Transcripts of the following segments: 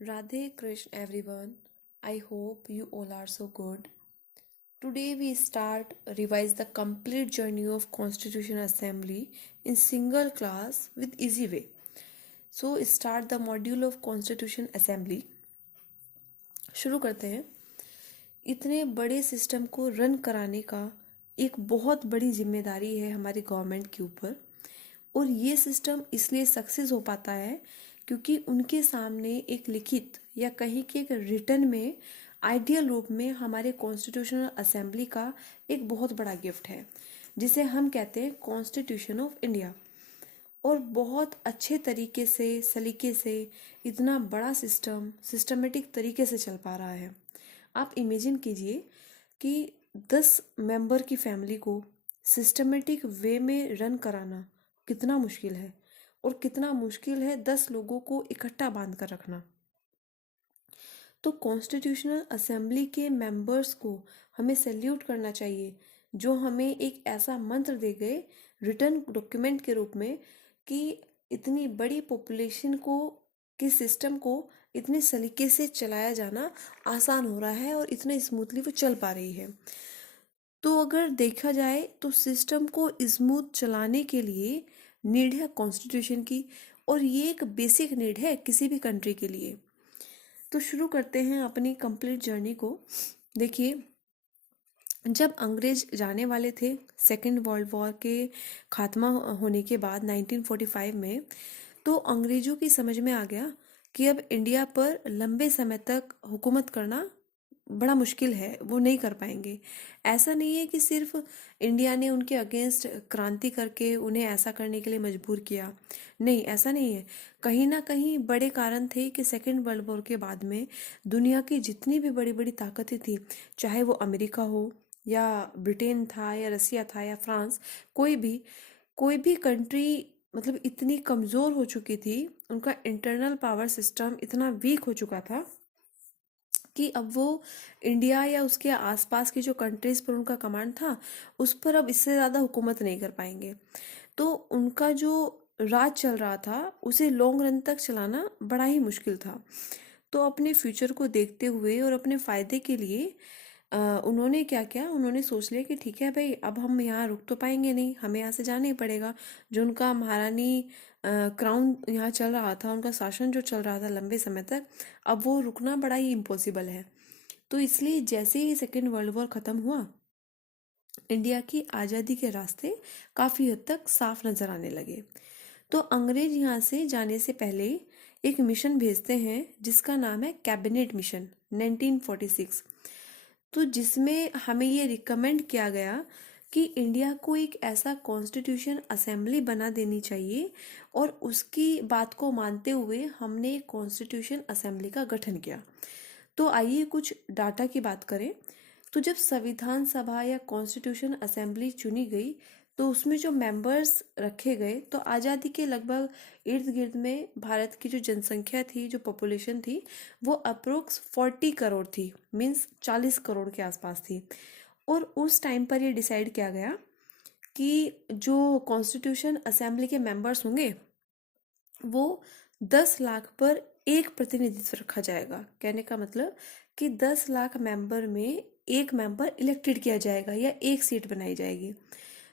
Radhe Krishna everyone. I hope you all are so good. Today we start revise the complete journey of Constitution Assembly in single class with easy way. So start the module of Constitution Assembly. शुरू करते हैं। इतने बड़े system को run कराने का एक बहुत बड़ी जिम्मेदारी है हमारी गवर्नमेंट के ऊपर। और ये सिस्टम इसलिए सक्सेस हो पाता है क्योंकि उनके सामने एक लिखित या कहीं के एक रिटर्न में आइडियल रूप में हमारे कॉन्स्टिट्यूशनल असेंबली का एक बहुत बड़ा गिफ्ट है जिसे हम कहते हैं कॉन्स्टिट्यूशन ऑफ इंडिया। और बहुत अच्छे तरीके से सलीके से इतना बड़ा सिस्टम सिस्टमेटिक तरीके से चल पा रहा है। आप इमेजिन कीजिए कि 10 मेंबर की फैमिली को सिस्टमेटिक वे में रन कराना कितना मुश्किल है और कितना मुश्किल है 10 लोगों को इकट्ठा बांध कर रखना। तो कॉन्स्टिट्यूशनल असेंबली के मेंबर्स को हमें सैल्यूट करना चाहिए जो हमें एक ऐसा मंत्र दे गए रिटर्न डॉक्यूमेंट के रूप में कि इतनी बड़ी पॉपुलेशन को के सिस्टम को इतने सलीके से चलाया जाना आसान हो रहा है और इतने स्मूथली वो चल पा रही है। तो अगर देखा जाए तो सिस्टम को स्मूथ चलाने के लिए नीड है कॉन्स्टिट्यूशन की और ये एक बेसिक नीड है किसी भी कंट्री के लिए। तो शुरू करते हैं अपनी कंप्लीट जर्नी को। देखिए, जब अंग्रेज जाने वाले थे सेकेंड वर्ल्ड वॉर के खात्मा होने के बाद 1945 में, तो अंग्रेजों की समझ में आ गया कि अब इंडिया पर लंबे समय तक हुकूमत करना बड़ा मुश्किल है, वो नहीं कर पाएंगे। ऐसा नहीं है कि सिर्फ इंडिया ने उनके अगेंस्ट क्रांति करके उन्हें ऐसा करने के लिए मजबूर किया, नहीं ऐसा नहीं है। कहीं ना कहीं बड़े कारण थे कि सेकेंड वर्ल्ड वॉर के बाद में दुनिया की जितनी भी बड़ी बड़ी ताकतें थी, चाहे वो अमेरिका हो या ब्रिटेन था या रसिया था या फ्रांस, कोई भी कंट्री मतलब इतनी कमज़ोर हो चुकी थी, उनका इंटरनल पावर सिस्टम इतना वीक हो चुका था कि अब वो इंडिया या उसके आसपास की जो कंट्रीज़ पर उनका कमांड था उस पर अब इससे ज़्यादा हुकूमत नहीं कर पाएंगे। तो उनका जो राज चल रहा था उसे लॉन्ग रन तक चलाना बड़ा ही मुश्किल था। तो अपने फ्यूचर को देखते हुए और अपने फ़ायदे के लिए उन्होंने क्या किया, उन्होंने सोच लिया कि ठीक है भाई, अब हम यहाँ रुक तो पाएंगे नहीं, हमें यहाँ से जाना ही पड़ेगा। जो उनका महारानी क्राउन यहाँ चल रहा था, उनका शासन जो चल रहा था लंबे समय तक, अब वो रुकना बड़ा ही इम्पॉसिबल है। तो इसलिए जैसे ही सेकेंड वर्ल्ड वॉर ख़त्म हुआ, इंडिया की आज़ादी के रास्ते काफ़ी हद तक साफ नज़र आने लगे। तो अंग्रेज यहाँ से जाने से पहले एक मिशन भेजते हैं जिसका नाम है कैबिनेट मिशन 1946। तो जिसमें हमें ये रिकमेंड किया गया कि इंडिया को एक ऐसा कॉन्स्टिट्यूशन असेंबली बना देनी चाहिए और उसकी बात को मानते हुए हमने एक कॉन्स्टिट्यूशन असेंबली का गठन किया। तो आइए कुछ डाटा की बात करें। तो जब संविधान सभा या कॉन्स्टिट्यूशन असेंबली चुनी गई तो उसमें जो मेंबर्स रखे गए, तो आज़ादी के लगभग इर्द गिर्द में भारत की जो जनसंख्या थी, जो पॉपुलेशन थी, वो अप्रोक्स 40 करोड़ थी, मीन्स 40 करोड़ के आसपास थी। और उस टाइम पर ये डिसाइड किया गया कि जो कॉन्स्टिट्यूशन असेंबली के मेंबर्स होंगे वो 10 लाख पर एक प्रतिनिधित्व रखा जाएगा। कहने का मतलब कि 10 लाख मेंबर में एक मेंबर इलेक्टेड किया जाएगा या एक सीट बनाई जाएगी।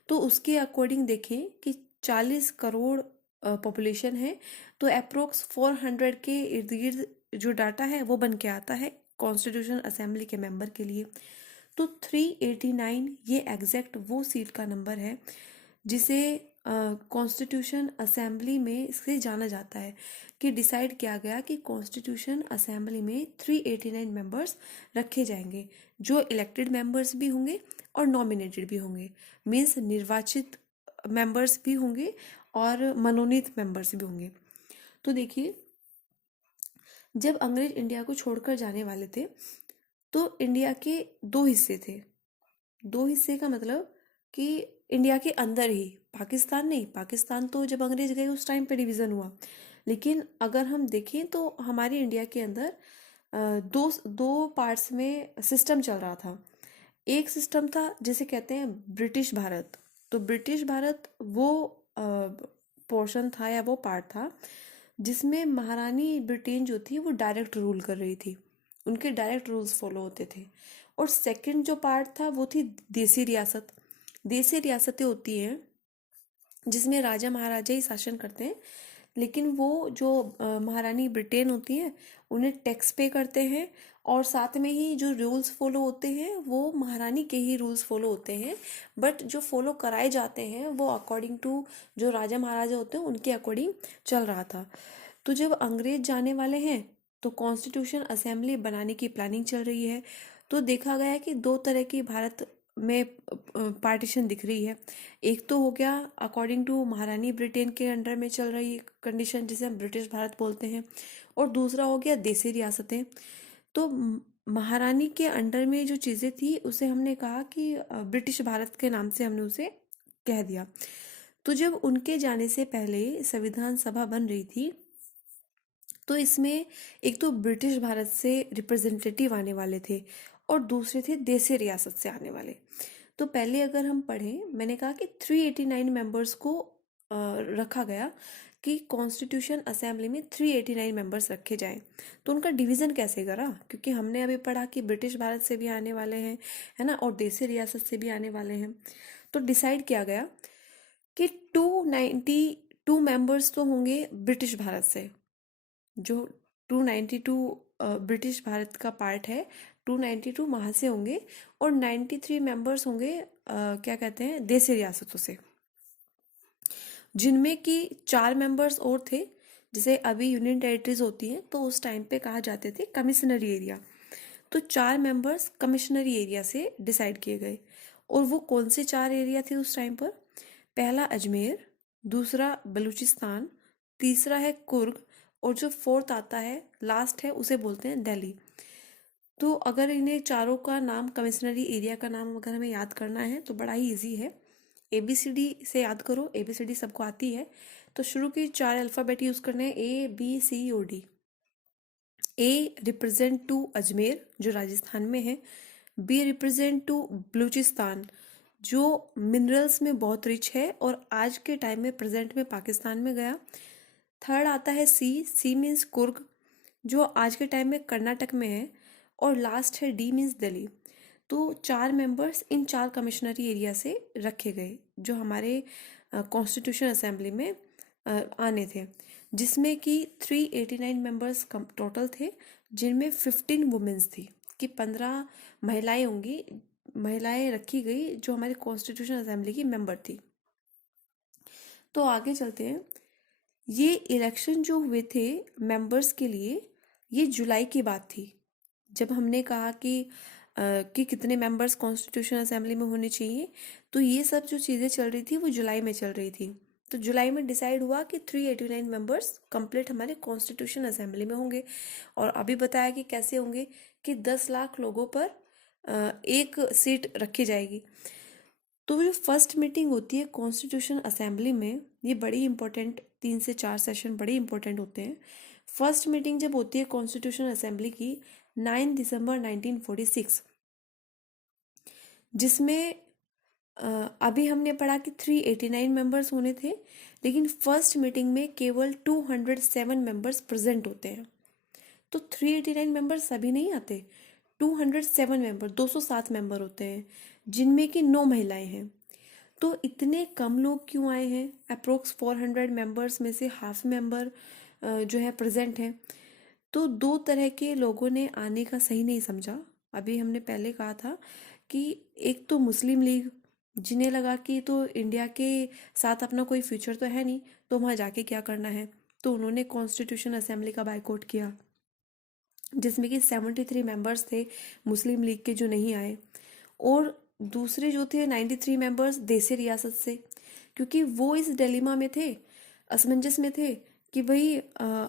तो उसके अकॉर्डिंग देखें कि 40 करोड़ पॉपुलेशन है, तो अप्रोक्स 400 के इर्द गिर्द जो डाटा है वो बन के आता है कॉन्स्टिट्यूशन असेंबली के मेंबर के लिए। तो 389 ये एग्जैक्ट वो सीट का नंबर है जिसे कॉन्स्टिट्यूशन असेंबली में इससे जाना जाता है कि डिसाइड किया गया कि कॉन्स्टिट्यूशन असेंबली में 389 मेंबर्स रखे जाएंगे जो इलेक्टेड मेंबर्स भी होंगे और नॉमिनेटेड भी होंगे, मीन्स निर्वाचित मेंबर्स भी होंगे और मनोनीत मेंबर्स भी होंगे। तो देखिए, जब अंग्रेज इंडिया को छोड़कर जाने वाले थे तो इंडिया के दो हिस्से थे। दो हिस्से का मतलब कि इंडिया के अंदर ही, पाकिस्तान नहीं, पाकिस्तान तो जब अंग्रेज गए उस टाइम पे डिवीज़न हुआ। लेकिन अगर हम देखें तो हमारे इंडिया के अंदर दो दो पार्ट्स में सिस्टम चल रहा था। एक सिस्टम था जिसे कहते हैं ब्रिटिश भारत। तो ब्रिटिश भारत वो पोर्शन था या वो पार्ट था जिसमें महारानी ब्रिटेन जो थी वो डायरेक्ट रूल कर रही थी, उनके डायरेक्ट रूल्स फॉलो होते थे। और सेकंड जो पार्ट था वो थी देसी रियासत। देसी रियासतें होती हैं जिसमें राजा महाराजा ही शासन करते हैं, लेकिन वो जो महारानी ब्रिटेन होती हैं उन्हें टैक्स पे करते हैं, और साथ में ही जो रूल्स फॉलो होते हैं वो महारानी के ही रूल्स फॉलो होते हैं, बट जो फॉलो कराए जाते हैं वो अकॉर्डिंग टू जो राजा महाराजा होते हैं उनके अकॉर्डिंग चल रहा था। तो जब अंग्रेज जाने वाले हैं तो कॉन्स्टिट्यूशन असेंबली बनाने की प्लानिंग चल रही है। तो देखा गया है कि दो तरह की भारत में पार्टीशन दिख रही है। एक तो हो गया अकॉर्डिंग टू महारानी ब्रिटेन के अंडर में चल रही कंडीशन जिसे हम ब्रिटिश भारत बोलते हैं, और दूसरा हो गया देसी रियासतें। तो महारानी के अंडर में जो चीज़ें थी उसे हमने कहा कि ब्रिटिश भारत के नाम से हमने उसे कह दिया। तो जब उनके जाने से पहले संविधान सभा बन रही थी तो इसमें एक तो ब्रिटिश भारत से रिप्रेजेंटेटिव आने वाले थे और दूसरे थे देसी रियासत से आने वाले। तो पहले अगर हम पढ़ें, मैंने कहा कि 389 मेंबर्स को रखा गया कि कॉन्स्टिट्यूशन असेंबली में 389 मेंबर्स रखे जाएं। तो उनका डिवीज़न कैसे करा, क्योंकि हमने अभी पढ़ा कि ब्रिटिश भारत से भी आने वाले हैं, है ना, और देसी रियासत से भी आने वाले हैं। तो डिसाइड किया गया कि 292 मेंबर्स तो होंगे ब्रिटिश भारत से, जो 292 ब्रिटिश भारत का पार्ट है, 292 वहाँ से होंगे, और 93 मेंबर्स होंगे क्या कहते हैं देसी रियासतों से, जिनमें कि 4 मेंबर्स और थे। जैसे अभी यूनियन टेरिटरीज होती हैं तो उस टाइम पे कहा जाते थे कमिश्नरी एरिया। तो 4 मेंबर्स कमिश्नरी एरिया से डिसाइड किए गए। और वो कौन से 4 एरिया थे उस टाइम पर? पहला अजमेर, दूसरा बलूचिस्तान, तीसरा है कुर्ग, और जो फोर्थ आता है लास्ट है उसे बोलते हैं दिल्ली। तो अगर इन्हें चारों का नाम, कमिश्नरी एरिया का नाम अगर हमें याद करना है तो बड़ा ही इजी है, ABCD से याद करो, ABCD सबको आती है। तो शुरू की 4 अल्फ़ाबेट यूज़ करने हैं, ABCOD। A represent to Ajmer जो राजस्थान में है, बी रिप्रेजेंट टू बलूचिस्तान जो मिनरल्स में बहुत रिच है और आज के टाइम में प्रेजेंट में पाकिस्तान में गया। थर्ड आता है सी मीन्स कुर्ग जो आज के टाइम में कर्नाटक में है, और लास्ट है डी मीन्स दिल्ली। तो 4 मेंबर्स इन 4 कमिश्नरी एरिया से रखे गए जो हमारे कॉन्स्टिट्यूशन असेंबली में आने थे, जिसमें कि 389 मेंबर्स टोटल थे, जिनमें 15 वुमेन्स थी, कि 15 महिलाएं होंगी, महिलाएं रखी गई जो हमारे कॉन्स्टिट्यूशन असेंबली की मेंबर थी। तो आगे चलते हैं। ये इलेक्शन जो हुए थे मेंबर्स के लिए, ये जुलाई की बात थी, जब हमने कहा कि कितने मेंबर्स कॉन्स्टिट्यूशन असेंबली में होने चाहिए। तो ये सब जो चीज़ें चल रही थी वो जुलाई में चल रही थी। तो जुलाई में डिसाइड हुआ कि 389 मेंबर्स कंप्लीट हमारे कॉन्स्टिट्यूशन असेंबली में होंगे। और अभी बताया कि कैसे होंगे, कि 10 लाख लोगों पर एक सीट रखी जाएगी। तो जो फर्स्ट मीटिंग होती है कॉन्स्टिट्यूशन असेंबली में, ये बड़ी इंपॉर्टेंट, 3 से 4 सेशन बड़े इंपॉर्टेंट होते हैं। फर्स्ट मीटिंग जब होती है कॉन्स्टिट्यूशन असेंबली की 9 दिसंबर 1946, जिसमें अभी हमने पढ़ा कि 389 मेंबर्स होने थे, लेकिन फर्स्ट मीटिंग में केवल 207 मेंबर्स प्रेजेंट होते हैं। तो 389 मेंबर सभी नहीं आते, 207 मेंबर, 207 मेंबर होते हैं, जिनमें कि 9 महिलाएं हैं। तो इतने कम लोग क्यों आए हैं? अप्रोक्स 400 मेंबर्स में से हाफ मेंबर जो है प्रेजेंट हैं। तो दो तरह के लोगों ने आने का सही नहीं समझा। अभी हमने पहले कहा था कि एक तो मुस्लिम लीग, जिन्हें लगा कि तो इंडिया के साथ अपना कोई फ्यूचर तो है नहीं, तो वहाँ जाके क्या करना है, तो उन्होंने कॉन्स्टिट्यूशन असेंबली का बायकॉट किया, जिसमें कि 73 मेंबर्स थे मुस्लिम लीग के जो नहीं आए, और दूसरे जो थे 93 मेंबर्स देसी रियासत से, क्योंकि वो इस डिलेमा में थे, असमंजस में थे कि भाई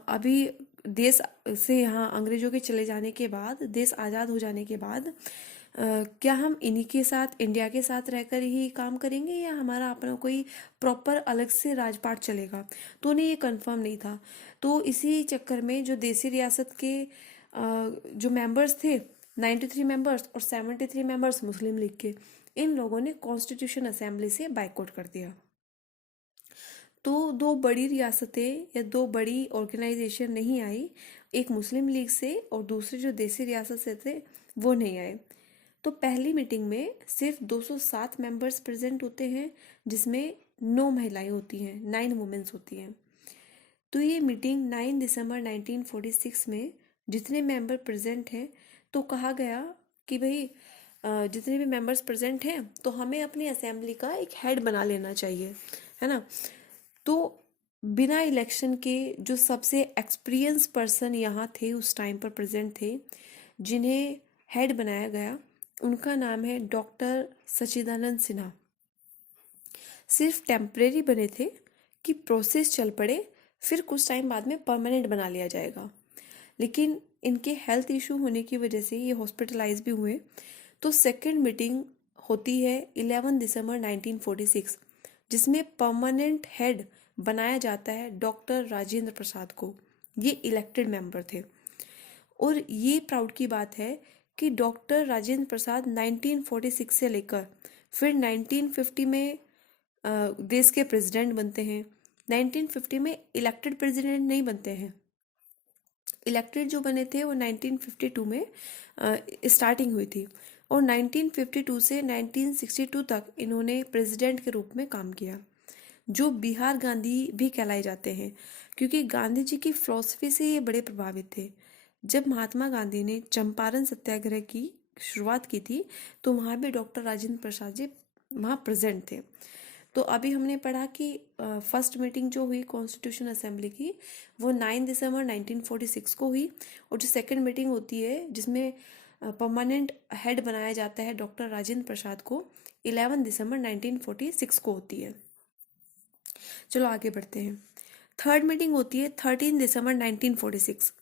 अभी देश से, यहाँ अंग्रेजों के चले जाने के बाद, देश आज़ाद हो जाने के बाद क्या हम इन्हीं के साथ, इंडिया के साथ रहकर ही काम करेंगे या हमारा अपना कोई प्रॉपर अलग से राजपाट चलेगा। तो उन्हें ये कंफर्म नहीं था। तो इसी चक्कर में जो देसी रियासत के जो मेंबर्स थे, 93 मेंबर्स और 73 मेंबर्स मुस्लिम लीग के, इन लोगों ने कॉन्स्टिट्यूशन असेंबली से बायकॉट कर दिया। तो दो बड़ी रियासतें या दो बड़ी ऑर्गेनाइजेशन नहीं आई, एक मुस्लिम लीग से और दूसरे जो देसी रियासत से थे वो नहीं आए। तो पहली मीटिंग में सिर्फ 207 मेंबर्स प्रेजेंट होते हैं, जिसमें 9 महिलाएं होती हैं, 9 वुमेन्स होती हैं। तो ये मीटिंग 9 दिसंबर 1946 में जितने मेंबर प्रेजेंट हैं, तो कहा गया कि भाई जितने भी मेंबर्स प्रेजेंट हैं तो हमें अपनी असेंबली का एक हेड बना लेना चाहिए, है ना। तो बिना इलेक्शन के जो सबसे एक्सपीरियंस पर्सन यहाँ थे, उस टाइम पर प्रेजेंट थे, जिन्हें हेड बनाया गया, उनका नाम है डॉक्टर सच्चिदानंद सिन्हा। सिर्फ टेम्परेरी बने थे कि प्रोसेस चल पड़े, फिर कुछ टाइम बाद में परमानेंट बना लिया जाएगा। लेकिन इनके हेल्थ इशू होने की वजह से ये हॉस्पिटलाइज भी हुए। तो सेकंड मीटिंग होती है 11 दिसंबर 1946, जिसमें परमानेंट हेड बनाया जाता है डॉक्टर राजेंद्र प्रसाद को। ये इलेक्टेड मेंबर थे। और ये प्राउड की बात है कि डॉक्टर राजेंद्र प्रसाद 1946 से लेकर फिर 1950 में देश के प्रेसिडेंट बनते हैं। 1950 में इलेक्टेड प्रेसिडेंट नहीं बनते हैं, इलेक्टेड जो बने थे वो 1952 में स्टार्टिंग हुई थी, और 1952 से 1962 तक इन्होंने प्रेसिडेंट के रूप में काम किया, जो बिहार गांधी भी कहलाए जाते हैं, क्योंकि गांधी जी की फिलॉसफी से ये बड़े प्रभावित थे। जब महात्मा गांधी ने चंपारण सत्याग्रह की शुरुआत की थी, तो वहाँ भी डॉक्टर राजेंद्र प्रसाद जी वहाँ प्रेजेंट थे। तो अभी हमने पढ़ा कि फर्स्ट मीटिंग जो हुई कॉन्स्टिट्यूशन असेंबली की, वो 9 दिसंबर 1946 को हुई, और जो सेकंड मीटिंग होती है जिसमें परमानेंट हेड बनाया जाता है डॉक्टर राजेंद्र प्रसाद को, 11 दिसंबर 1946 को होती है। चलो आगे बढ़ते हैं। थर्ड मीटिंग होती है 13 दिसंबर 1946।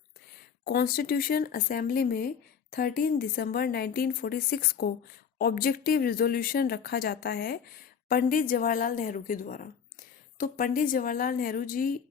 कॉन्स्टिट्यूशन असेंबली में 13 दिसंबर 1946 को ऑब्जेक्टिव रिजोल्यूशन रखा जाता है पंडित जवाहरलाल नेहरू के द्वारा। तो पंडित जवाहरलाल नेहरू जी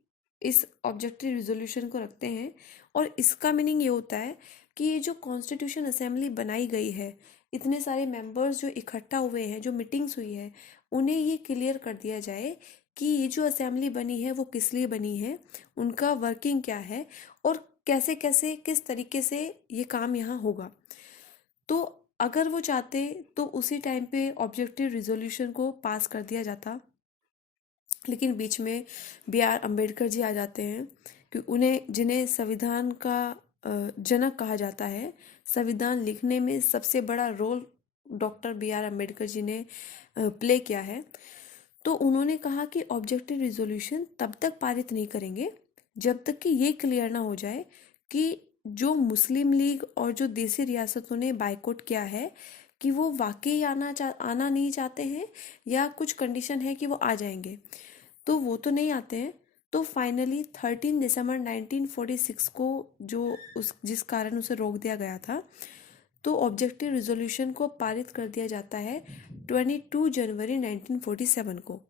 इस ऑब्जेक्टिव रिजोल्यूशन को रखते हैं, और इसका मीनिंग ये होता है कि ये जो कॉन्स्टिट्यूशन असेंबली बनाई गई है, इतने सारे मेंबर्स जो इकट्ठा हुए हैं, जो मीटिंग्स हुई है, उन्हें ये क्लियर कर दिया जाए कि ये जो असेंबली बनी है वो किस लिए बनी है, उनका वर्किंग क्या है, और कैसे कैसे किस तरीके से ये काम यहाँ होगा। तो अगर वो चाहते तो उसी टाइम पे ऑब्जेक्टिव रिजोल्यूशन को पास कर दिया जाता, लेकिन बीच में B.R. अम्बेडकर जी आ जाते हैं, कि जिन्हें संविधान का जनक कहा जाता है। संविधान लिखने में सबसे बड़ा role doctor B.R. Ambedkar ji ने प्ले किया है। तो उन्होंने कहा कि ऑब्जेक्टिव रिजोल्यूशन तब तक पारित नहीं करेंगे जब तक कि ये क्लियर ना हो जाए कि जो मुस्लिम लीग और जो देसी रियासतों ने बायकॉट किया है, कि वो वाकई आना नहीं चाहते हैं, या कुछ कंडीशन है कि वो आ जाएंगे। तो वो तो नहीं आते हैं। तो फाइनली 13 दिसंबर 1946 को जिस कारण उसे रोक दिया गया था, तो ऑब्जेक्टिव रिजोल्यूशन को पारित कर दिया जाता है 22 जनवरी 1947 को।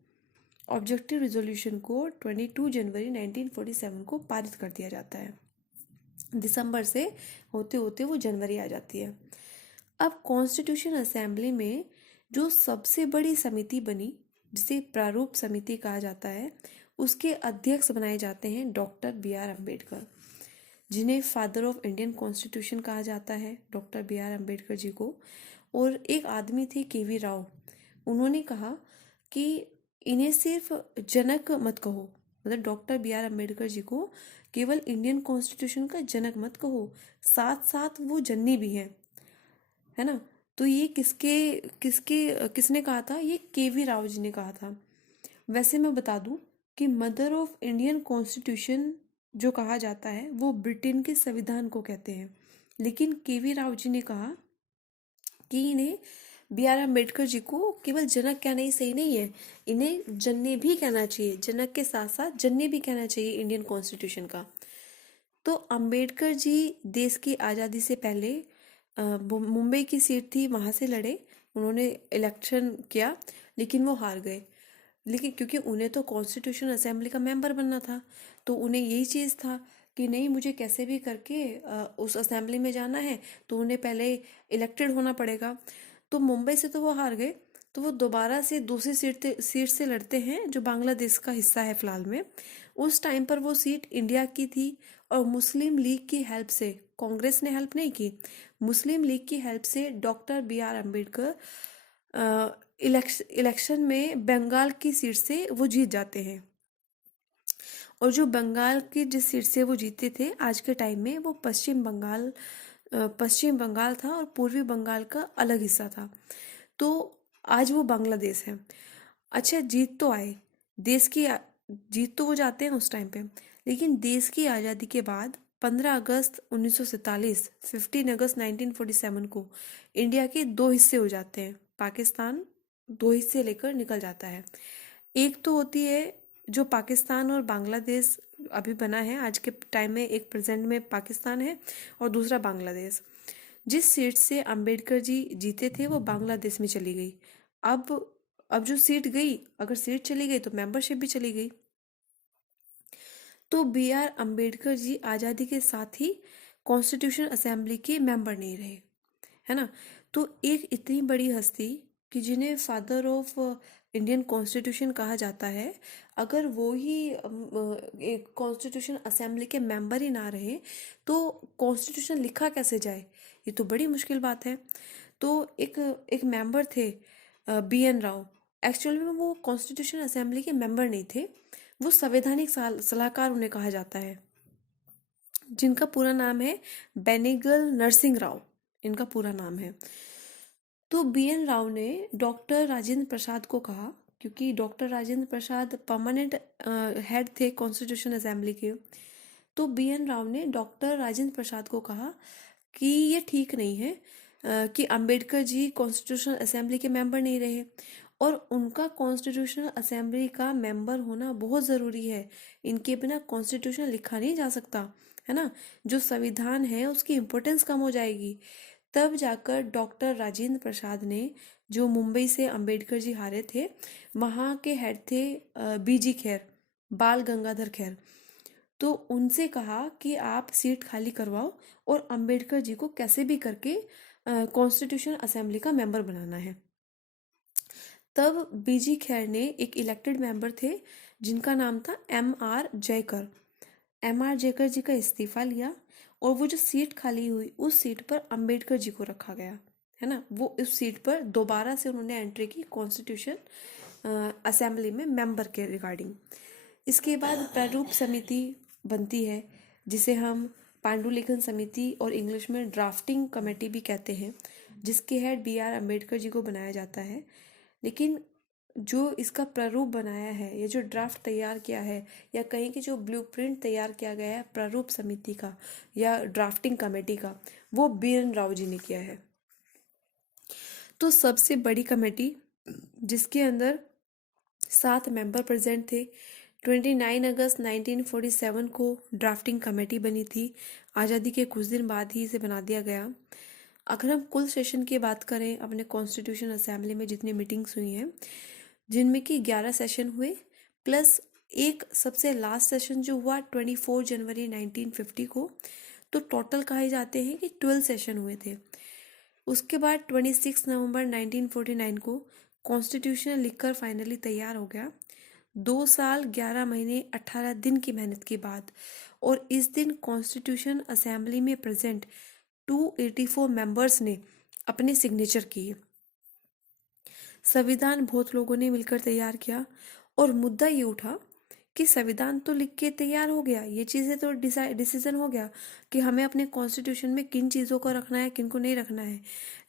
ऑब्जेक्टिव रिजोल्यूशन को 22 जनवरी 1947 को पारित कर दिया जाता है। दिसंबर से होते होते वो जनवरी आ जाती है। अब कॉन्स्टिट्यूशन असेंबली में जो सबसे बड़ी समिति बनी, जिसे प्रारूप समिति कहा जाता है, उसके अध्यक्ष बनाए जाते हैं डॉक्टर B.R. अम्बेडकर, जिन्हें फादर ऑफ इंडियन कॉन्स्टिट्यूशन कहा जाता है, डॉक्टर B.R. अम्बेडकर जी को। और एक आदमी थे KV राव, उन्होंने कहा कि इन्हें सिर्फ जनक मत कहो, मतलब डॉक्टर B.R. अम्बेडकर जी को केवल इंडियन कॉन्स्टिट्यूशन का जनक मत कहो, साथ साथ वो जननी भी हैं, है ना। तो ये किसने कहा था? ये KV राव जी ने कहा था। वैसे मैं बता दूं कि मदर ऑफ इंडियन कॉन्स्टिट्यूशन जो कहा जाता है वो ब्रिटेन के संविधान को कहते हैं, लेकिन KV राव जी ने कहा कि इन्हें B.R. अम्बेडकर जी को केवल जनक कहना ही सही नहीं है, इन्हें जननी भी कहना चाहिए, जनक के साथ साथ जननी भी कहना चाहिए इंडियन कॉन्स्टिट्यूशन का। तो अम्बेडकर जी देश की आज़ादी से पहले मुंबई की सीट थी, वहाँ से लड़े, उन्होंने इलेक्शन किया, लेकिन वो हार गए। लेकिन क्योंकि उन्हें तो कॉन्स्टिट्यूशन असेंबली का मेंबर बनना था, तो उन्हें यही चीज़ था कि नहीं, मुझे कैसे भी करके उस असेंबली में जाना है, तो उन्हें पहले इलेक्टेड होना पड़ेगा। तो मुंबई से तो वो हार गए, तो वो दोबारा से दूसरी सीट से लड़ते हैं जो बांग्लादेश का हिस्सा है फिलहाल में। उस टाइम पर वो सीट इंडिया की थी और मुस्लिम लीग की हेल्प से, कांग्रेस ने हेल्प नहीं की, मुस्लिम लीग की हेल्प से doctor B R Ambedkar election में बंगाल की सीट से वो जीत जाते हैं। और जो बंगाल की जिस सीट से वो जीते थे आज के टाइम में, वो पश्चिम बंगाल था और पूर्वी बंगाल का अलग हिस्सा था। तो आज वो बांग्लादेश है। अच्छा, जीत तो आए, देश की जीत तो वो जाते हैं उस टाइम पे, लेकिन देश की आज़ादी के बाद 15 अगस्त 1947, 15 अगस्त 1947 को इंडिया के दो हिस्से हो जाते हैं। पाकिस्तान दो हिस्से लेकर निकल जाता है। एक तो होती है जो पाकिस्तान और बांग्लादेश अभी बना है आज के टाइम में, एक प्रेजेंट में पाकिस्तान है, और दूसरा बांग्लादेश। जिस सीट से अंबेडकर जी जीते थे वो बांग्लादेश में चली गई। अब अब जो सीट गई, अगर सीट चली गई तो मेंबरशिप भी चली गई। तो बी आर अम्बेडकर जी आज़ादी के साथ ही कॉन्स्टिट्यूशन असेंबली के मेंबर नहीं रहे, है ना। तो एक इतनी बड़ी हस्ती कि जिन्हें फादर ऑफ इंडियन कॉन्स्टिट्यूशन कहा जाता है, अगर वो ही एक कॉन्स्टिट्यूशन असेंबली के मेंबर ही ना रहे तो कॉन्स्टिट्यूशन लिखा कैसे जाए, ये तो बड़ी मुश्किल बात है। तो एक एक मेंबर थे बी एन राव। एक्चुअली में वो कॉन्स्टिट्यूशन असेंबली के मेंबर नहीं थे, वो संवैधानिक सलाहकार उन्हें कहा जाता है, जिनका पूरा नाम है बेनेगल नरसिंह राव, इनका पूरा नाम है। तो बी एन राव ने डॉक्टर राजेंद्र प्रसाद को कहा, क्योंकि doctor Rajendra Prasad permanent head थे कॉन्स्टिट्यूशन असेंबली के, तो बी एन राव ने डॉक्टर राजेंद्र प्रसाद को कहा कि ये ठीक नहीं है कि अंबेडकर जी कॉन्स्टिट्यूशनल असेंबली के मेंबर नहीं रहे और उनका कॉन्स्टिट्यूशनल असेंबली का मेंबर होना बहुत ज़रूरी है। इनके बिना कॉन्स्टिट्यूशन लिखा नहीं जा सकता, है ना। जो संविधान है उसकी इम्पोर्टेंस कम हो जाएगी। तब जाकर डॉक्टर राजेंद्र प्रसाद ने, जो मुंबई से अंबेडकर जी हारे थे, वहाँ के हेड थे बीजी खैर, बाल गंगाधर खैर, तो उनसे कहा कि आप सीट खाली करवाओ और अंबेडकर जी को कैसे भी करके कॉन्स्टिट्यूशन असेंबली का मेंबर बनाना है। तब बीजी खैर ने एक इलेक्टेड मेंबर थे जिनका नाम था M R Jayakar. M R Jayakar ji का इस्तीफा लिया और वो जो सीट खाली हुई उस सीट पर अंबेडकर जी को रखा गया, है ना। वो उस सीट पर दोबारा से उन्होंने एंट्री की कॉन्स्टिट्यूशन असेंबली में मेंबर के रिगार्डिंग। इसके बाद प्रारूप समिति बनती है, जिसे हम पांडुलिखन समिति और इंग्लिश में ड्राफ्टिंग कमेटी भी कहते हैं, जिसके head B R Ambedkar ji को बनाया जाता है। लेकिन जो इसका प्रारूप बनाया है या जो ड्राफ्ट तैयार किया है या कहीं की जो ब्लूप्रिंट तैयार किया गया है प्रारूप समिति का या ड्राफ्टिंग कमेटी का, वो बी एन राव जी ने किया है। तो सबसे बड़ी कमेटी जिसके अंदर 7 मेंबर प्रेजेंट थे, 29 अगस्त 1947 को ड्राफ्टिंग कमेटी बनी थी। आज़ादी के कुछ दिन बाद ही इसे बना दिया गया। अगर हम कुल सेशन की बात करें अपने कॉन्स्टिट्यूशन असेंबली में जितनी मीटिंग्स हुई हैं, जिनमें कि 11 सेशन हुए प्लस एक सबसे लास्ट सेशन जो हुआ 24 जनवरी 1950 को, तो टोटल कहे जाते हैं कि 12 सेशन हुए थे। उसके बाद 26 नवंबर 1949 को कॉन्स्टिट्यूशन लिखकर फाइनली तैयार हो गया। 2 साल 11 महीने 18 दिन की मेहनत के बाद, और इस दिन कॉन्स्टिट्यूशन असेंबली में प्रेजेंट 284 मेंबर्स ने अपने सिग्नेचर किए। संविधान बहुत लोगों ने मिलकर तैयार किया और मुद्दा ये उठा कि संविधान तो लिख के तैयार हो गया, ये चीज़ें तो डिसीजन हो गया कि हमें अपने कॉन्स्टिट्यूशन में किन चीज़ों को रखना है किन को नहीं रखना है,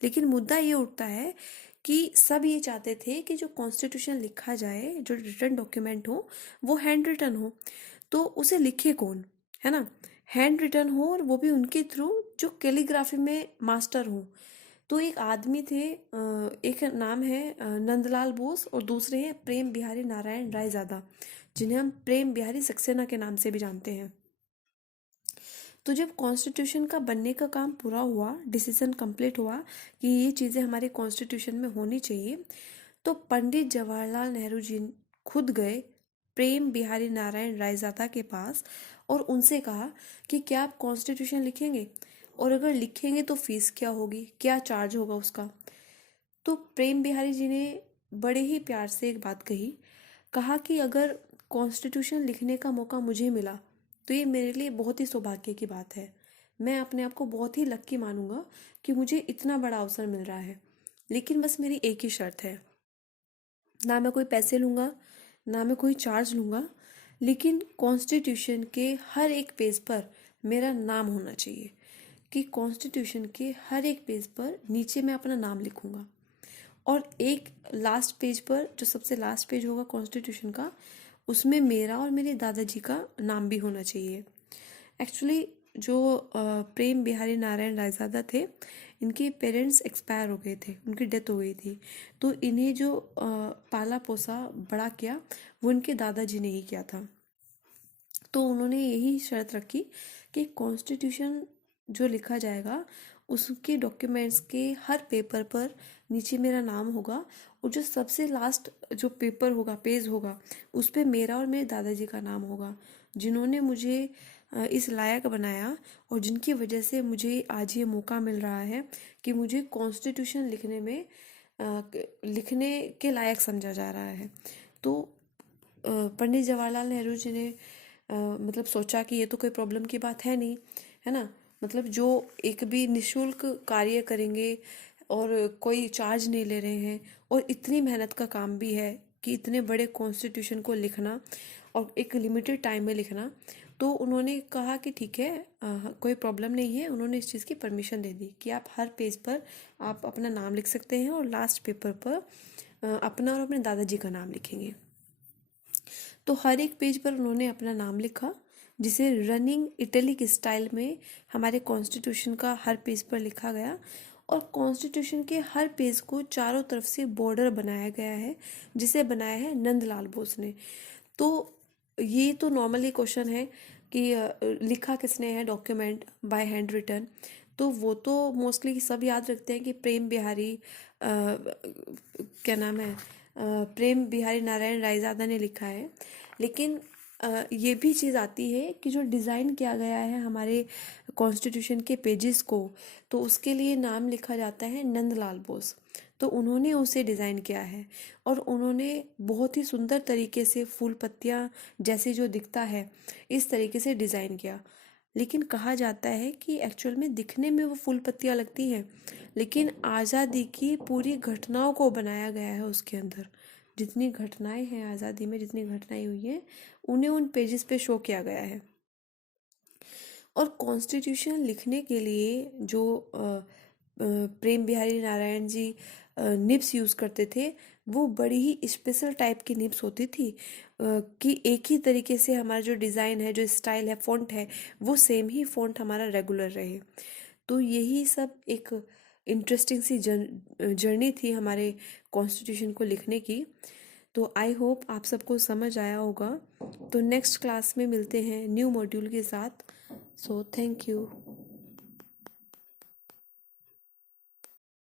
लेकिन मुद्दा ये उठता है कि सब ये चाहते थे कि जो कॉन्स्टिट्यूशन लिखा जाए, जो रिटन डॉक्यूमेंट हो, वो हैंड रिटन हो। तो उसे लिखे कौन, है ना। हैंड रिटन हो और वो भी उनके थ्रू जो कैलीग्राफी में मास्टर हो। तो एक आदमी थे, एक नाम है नंदलाल बोस और दूसरे हैं प्रेम बिहारी नारायण रायजादा, जिन्हें हम प्रेम बिहारी सक्सेना के नाम से भी जानते हैं। तो जब कॉन्स्टिट्यूशन का बनने का काम पूरा हुआ, डिसीजन कंप्लीट हुआ कि ये चीज़ें हमारे कॉन्स्टिट्यूशन में होनी चाहिए, तो पंडित जवाहरलाल नेहरू जी खुद गए प्रेम बिहारी नारायण रायजादा के पास और उनसे कहा कि क्या आप कॉन्स्टिट्यूशन लिखेंगे, और अगर लिखेंगे तो फीस क्या होगी, क्या चार्ज होगा उसका। तो प्रेम बिहारी जी ने बड़े ही प्यार से एक बात कही। कहा कि अगर कॉन्स्टिट्यूशन लिखने का मौका मुझे मिला तो ये मेरे लिए बहुत ही सौभाग्य की बात है। मैं अपने आप को बहुत ही लक्की मानूंगा कि मुझे इतना बड़ा अवसर मिल रहा है। लेकिन बस मेरी एक ही शर्त है, ना मैं कोई पैसे लूँगा, ना मैं कोई चार्ज लूँगा, लेकिन कॉन्स्टिट्यूशन के हर एक पेज पर मेरा नाम होना चाहिए। कि कॉन्स्टिट्यूशन के हर एक पेज पर नीचे मैं अपना नाम लिखूँगा, और एक लास्ट पेज पर, जो सबसे लास्ट पेज होगा कॉन्स्टिट्यूशन का, उसमें मेरा और मेरे दादाजी का नाम भी होना चाहिए। एक्चुअली जो प्रेम बिहारी नारायण रायजादा थे, इनके पेरेंट्स एक्सपायर हो गए थे, उनकी डेथ हो गई थी। तो इन्हें जो पाला पोसा बड़ा किया वो इनके दादाजी ने ही किया था। तो उन्होंने यही शर्त रखी कि कॉन्स्टिट्यूशन जो लिखा जाएगा उसके डॉक्यूमेंट्स के हर पेपर पर नीचे मेरा नाम होगा, और जो सबसे लास्ट जो पेपर होगा, पेज होगा, उस पर मेरा और मेरे दादाजी का नाम होगा, जिन्होंने मुझे इस लायक बनाया और जिनकी वजह से मुझे आज ये मौका मिल रहा है कि मुझे कॉन्स्टिट्यूशन लिखने में लिखने के लायक समझा जा रहा है। तो पंडित जवाहरलाल नेहरू जी ने मतलब सोचा कि ये तो कोई प्रॉब्लम की बात है नहीं, है ना। मतलब जो एक भी निशुल्क कार्य करेंगे और कोई चार्ज नहीं ले रहे हैं, और इतनी मेहनत का काम भी है कि इतने बड़े कॉन्स्टिट्यूशन को लिखना और एक लिमिटेड टाइम में लिखना, तो उन्होंने कहा कि ठीक है, कोई प्रॉब्लम नहीं है। उन्होंने इस चीज़ की परमिशन दे दी कि आप हर पेज पर आप अपना नाम लिख सकते हैं, और लास्ट पेपर पर अपना और अपने दादाजी का नाम लिखेंगे। तो हर एक पेज पर उन्होंने अपना नाम लिखा, जिसे रनिंग इटलिक स्टाइल में हमारे कॉन्स्टिट्यूशन का हर पेज पर लिखा गया। और कॉन्स्टिट्यूशन के हर पेज को चारों तरफ से बॉर्डर बनाया गया है, जिसे बनाया है नंदलाल बोस ने। तो ये तो नॉर्मली क्वेश्चन है कि लिखा किसने है डॉक्यूमेंट बाय हैंड रिटन, तो वो तो मोस्टली सब याद रखते हैं कि प्रेम बिहारी क्या नाम है, प्रेम बिहारी नारायण रायजादा ने लिखा है। लेकिन ये भी चीज़ आती है कि जो डिज़ाइन किया गया है हमारे कॉन्स्टिट्यूशन के पेजेस को, तो उसके लिए नाम लिखा जाता है नंदलाल बोस। तो उन्होंने उसे डिज़ाइन किया है, और उन्होंने बहुत ही सुंदर तरीके से फूल पत्तियाँ जैसे जो दिखता है इस तरीके से डिज़ाइन किया। लेकिन कहा जाता है कि एक्चुअल में दिखने में वो फूल पत्तियाँ लगती हैं, लेकिन आज़ादी की पूरी घटनाओं को बनाया गया है उसके अंदर। जितनी घटनाएं हैं आज़ादी में, जितनी घटनाएं हुई हैं, उन्हें उन पेजेस पे शो किया गया है। और कॉन्स्टिट्यूशन लिखने के लिए जो प्रेम बिहारी नारायण जी निब्स यूज़ करते थे, वो बड़ी ही स्पेशल टाइप की निब्स होती थी, कि एक ही तरीके से हमारा जो डिज़ाइन है, जो स्टाइल है, फ़ॉन्ट है, वो सेम ही फ़ॉन्ट हमारा रेगुलर रहे। तो यही सब एक इंटरेस्टिंग सी जर्नी थी हमारे कॉन्स्टिट्यूशन को लिखने की। तो आई होप आप सबको समझ आया होगा। तो नेक्स्ट क्लास में मिलते हैं न्यू मॉड्यूल के साथ। So thank you.